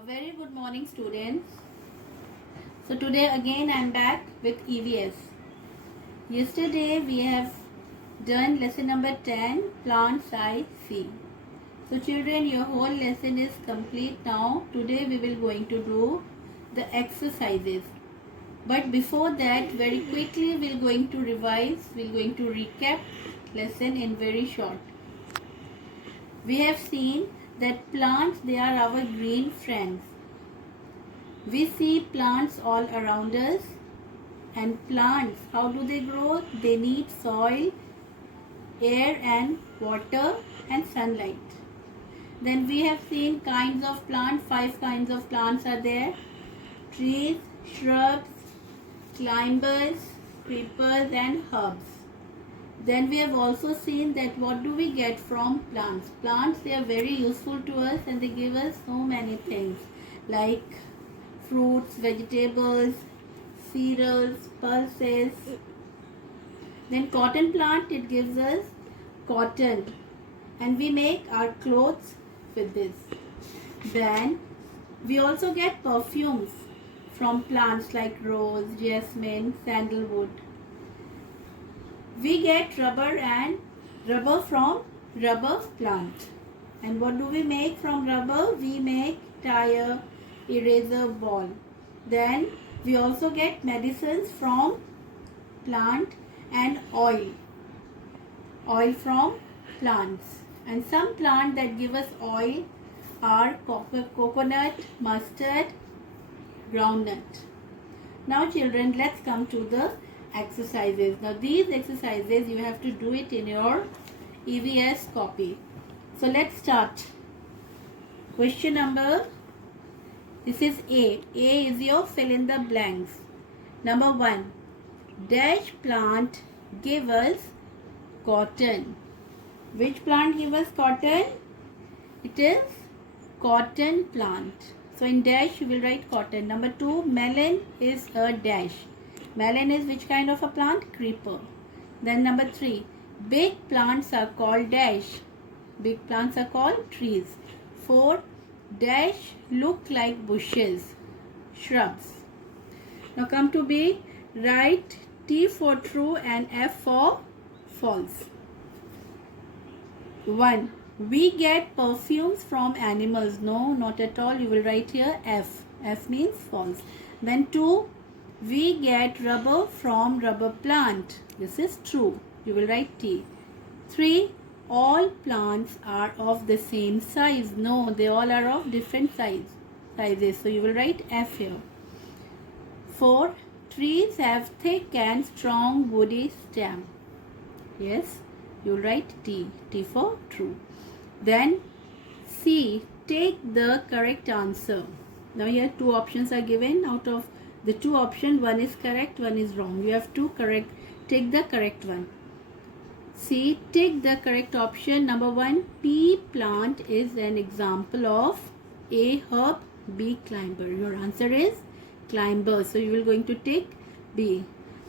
A very good morning, students. So today again I am back with EVS. Yesterday we have done lesson number 10, Plant Size C. So children, your whole lesson is complete now. Today we will going to do the exercises. But before that, very quickly we are going to revise, we are going to recap lesson in very short. We have seen that plants, they are our green friends. We see plants all around us, and plants, how do they grow? They need soil, air and water and sunlight. Then we have seen kinds of plants, 5 kinds of plants are there: trees, shrubs, climbers, creepers and herbs. Then we have also seen that what do we get from plants? Plants, they are very useful to us and they give us so many things like fruits, vegetables, cereals, pulses. Then cotton plant, it gives us cotton and we make our clothes with this. Then we also get perfumes from plants like rose, jasmine, sandalwood. We get rubber from rubber plant. And what do we make from rubber? We make tire, eraser, ball. Then we also get medicines from plant and oil from plants. And some plant that give us oil are coconut, mustard, groundnut. Now children, let's come to the exercises. Now these exercises you have to do it in your EVS copy. So let's start. Question number, this is A. A is your fill in the blanks. Number 1. Dash plant give us cotton. Which plant give us cotton? It is cotton plant. So in dash you will write cotton. Number 2. Melon is a dash. Melon is which kind of a plant? Creeper. Then number 3. Big plants are called dash. Big plants are called trees. 4. Dash look like bushes. Shrubs. Now come to B. Write T for true and F for false. 1. We get perfumes from animals. No, not at all. You will write here F. F means false. Then 2. We get rubber from rubber plant. This is true. You will write T. 3. All plants are of the same size. No, they all are of different sizes. So you will write F here. 4. Trees have thick and strong woody stem. Yes, you will write T. T for true. Then C. Take the correct answer. Now here 2 options are given. Out of the 2 options, one is correct, one is wrong. You have to take the correct one. C. Take the correct option. Number 1. Pea plant is an example of A. Herb, B. Climber. Your answer is climber. So you will going to take B.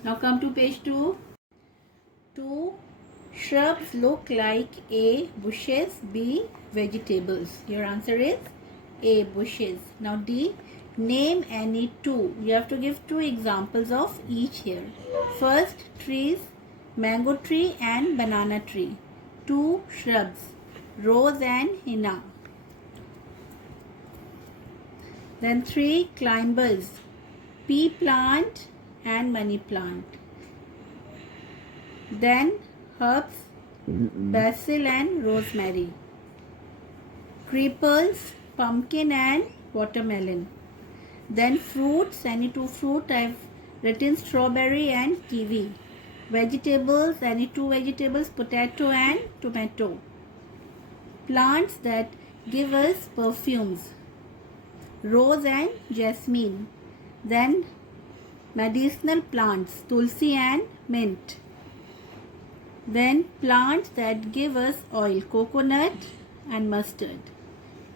Now come to page 2. 2. Shrubs look like A. Bushes, B. Vegetables. Your answer is A. Bushes. Now D. Name any 2. You have to give 2 examples of each here. First, trees, mango tree and banana tree. 2 shrubs, rose and henna. Then 3 climbers, pea plant and money plant. Then herbs, basil and rosemary. Creepers, pumpkin and watermelon. Then fruits, any 2 fruit, I have written strawberry and kiwi. Vegetables, any 2 vegetables, potato and tomato. Plants that give us perfumes, rose and jasmine. Then medicinal plants, tulsi and mint. Then plants that give us oil, coconut and mustard.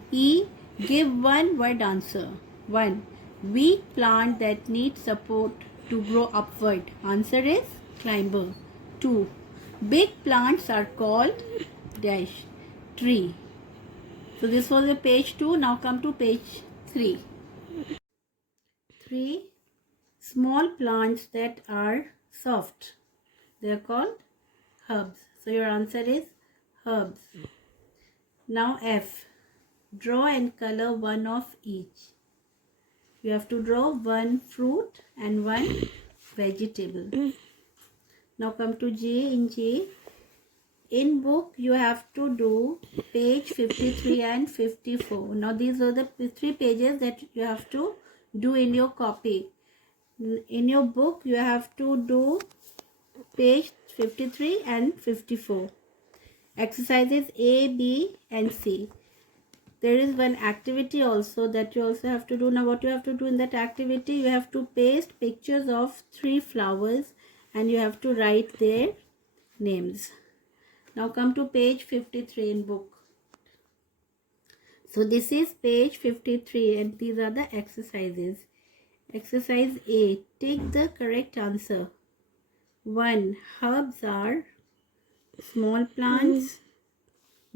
E. Give one word answer. 1. Weak plant that needs support to grow upward. Answer is climber. 2. Big plants are called dash tree. So this was the page 2. Now come to page 3. 3 small plants that are soft. They are called herbs. So your answer is herbs. Now F. Draw and color one of each. You have to draw one fruit and one vegetable. Now come to J. In J, in book you have to do page 53 and 54. Now these are the 3 pages that you have to do in your copy. In your book you have to do page 53 and 54. Exercises A, B and C. There is one activity also that you also have to do. Now what you have to do in that activity, you have to paste pictures of 3 flowers and you have to write their names. Now come to page 53 in book. So this is page 53 and these are the exercises. Exercise A. Take the correct answer. 1. Herbs are small plants.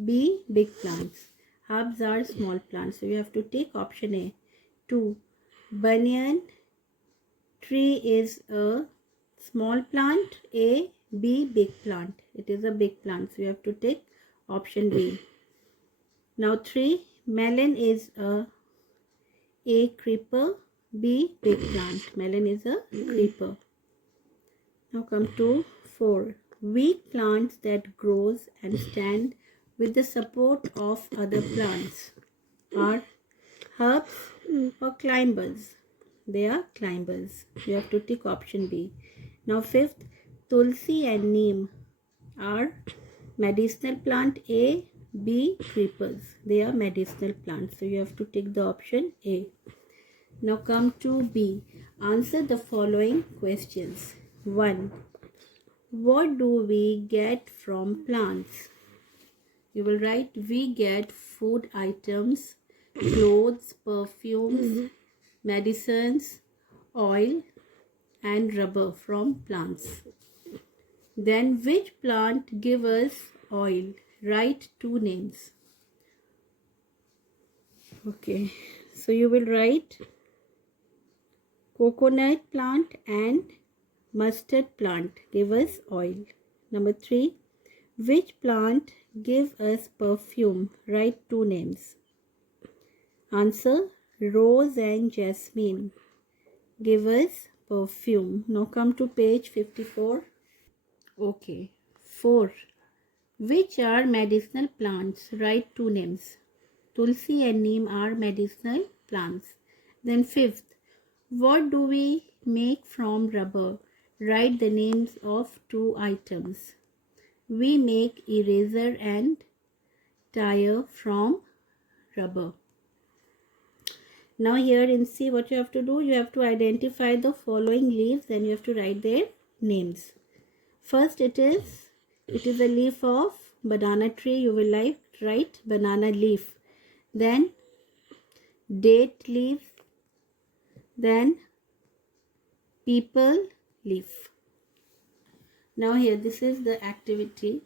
B. Big plants. Herbs are small plants. So you have to take option A. 2. Banyan tree is a small plant. A. B. Big plant. It is a big plant. So you have to take option B. Now 3. Melon is a creeper. B. Big plant. Melon is a creeper. Now come to 4. Weak plants that grows and stand with the support of other plants are herbs or climbers. They are climbers. You have to tick option B. Now 5th, tulsi and neem are medicinal plant. A, B, creepers. They are medicinal plants. So you have to tick the option A. Now come to B. Answer the following questions. 1. What do we get from plants? You will write, we get food items, clothes, perfumes, medicines, oil and rubber from plants. Then which plant gives us oil? Write 2 names. Okay, so you will write coconut plant and mustard plant give us oil. Number 3, which plant give us perfume? Write 2 names. Answer, rose and jasmine give us perfume. Now come to page 54. Okay. 4. Which are medicinal plants? Write 2 names. Tulsi and neem are medicinal plants. Then 5th, what do we make from rubber? Write the names of 2 items. We make eraser and tire from rubber. Now here in C, what you have to do, you have to identify the following leaves and you have to write their names. First it is a leaf of banana tree. You will write banana leaf. Then date leaf. Then people leaf. Now here this is the activity.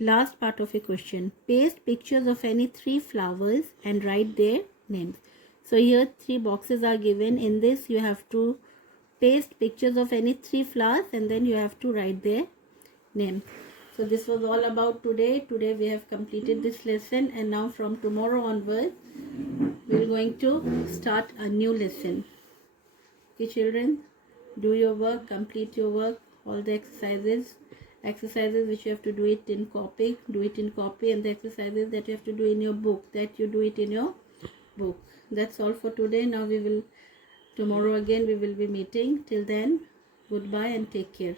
Last part of a question. Paste pictures of any 3 flowers and write their names. So here 3 boxes are given. In this you have to paste pictures of any 3 flowers and then you have to write their name. So this was all about today. Today we have completed this lesson and now from tomorrow onwards we are going to start a new lesson. Okay children, do your work, complete your work, all the exercises which you have to do it in copy, and the exercises that you have to do in your book, that you do it in your book. That's all for today. Now tomorrow again we will be meeting. Till then, goodbye and take care.